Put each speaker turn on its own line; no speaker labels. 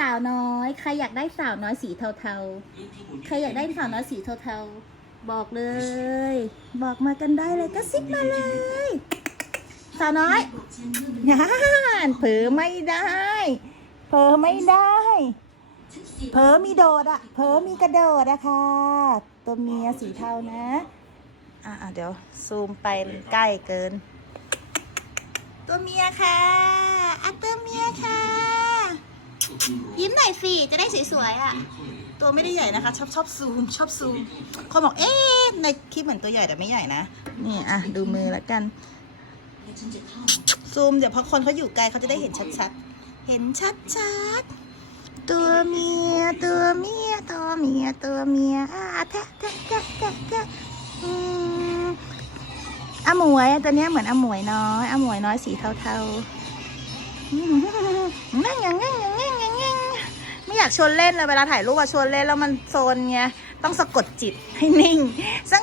สาวน้อย ใครอยากได้สาวน้อยสีเทาๆ ใครอยากได้สาวน้อยสีเทาๆ บอกเลย บอกมากันได้เลยก็ซิบมาเลย สาวน้อยงานเผลอไม่ได้เผลอไม่ได้เผลอมีโดดอะเผลอมีกระโดดอะค่ะตัวเมียสีเทานะ อะๆเดี๋ยวซูมไปใกล้เกิน ตัวเมียค่ะอะตัวเมียค่ะ หน่อยสิจะได้สวยๆอะตัวไม่ได้ใหญ่นะคะ ชอบชอบซูมชอบซูมคนบอกเอ๊ะในคลิปเหมือนตัวใหญ่แต่ไม่ใหญ่นะนี่อะดูมือล้วกัน ซูมเดี๋ยวพราะคนเขาอยู่ไกลเขาจะได้เห็นชัดๆเห็นชัดๆตัวเมียตัวเมียตัวเมียตัวเมียอะแทะแทะแทะแทะแทะอืมอาหมวยตัวเนี้ยเหมือนอาหมวยน้อยอาหมวยน้อยสีเทาๆนั่งย่างงั้งอย่างงั้งอย่างงั้ง อยากชวนเล่นเลยเวลาถ่ายรูปอะชวนเล่นแล้วมันโซนไงต้องสะกดจิตให้นิ่ง ส